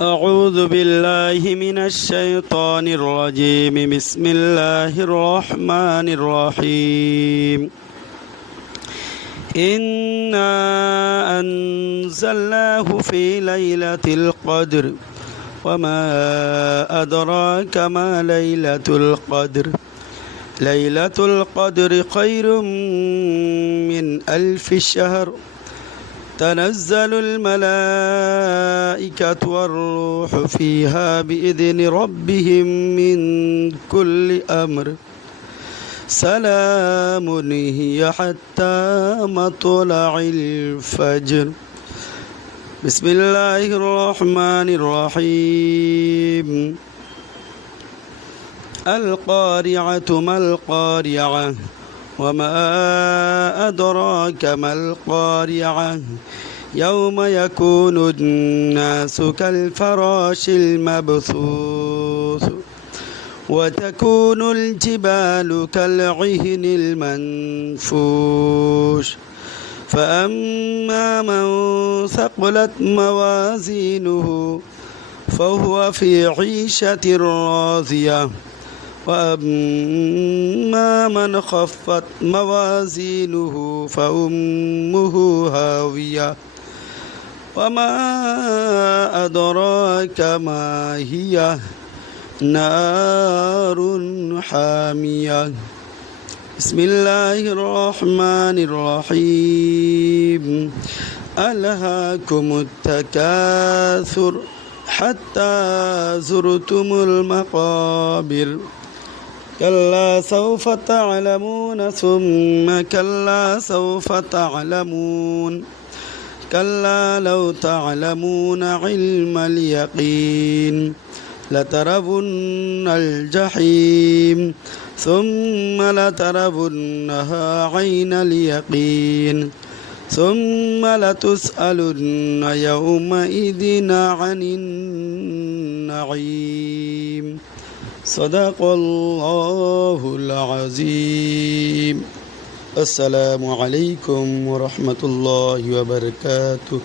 أعوذ بالله من الشيطان الرجيم. بسم الله الرحمن الرحيم. إنا أنزلناه في ليلة القدر وما أدراك ما ليلة القدر. ليلة القدر خير من 1000 شهر. تنزل الملائكة والروح فيها بإذن ربهم من كل أمر. سلام هي حتى مطلع الفجر. بسم الله الرحمن الرحيم. القارعة ما القارعة وما أدراك ما القارعة. يوم يكون الناس كالفراش المبثوث وتكون الجبال كالعهن المنفوش. فأما من ثقلت موازينه فهو في عيشة راضية. وأما من خفت موازينه فأمه هاوية. وما أدراك ما هي. نار حامية. بسم الله الرحمن الرحيم. ألهاكم التكاثر حتى زرتم المقابر. كلا سوف تعلمون ثم كلا سوف تعلمون. كلا لو تعلمون علم اليقين لترون الجحيم ثم لترونها عين اليقين ثم لتسألن يومئذ عن النعيم. صدق الله العظيم. السلام عليكم ورحمة الله وبركاته.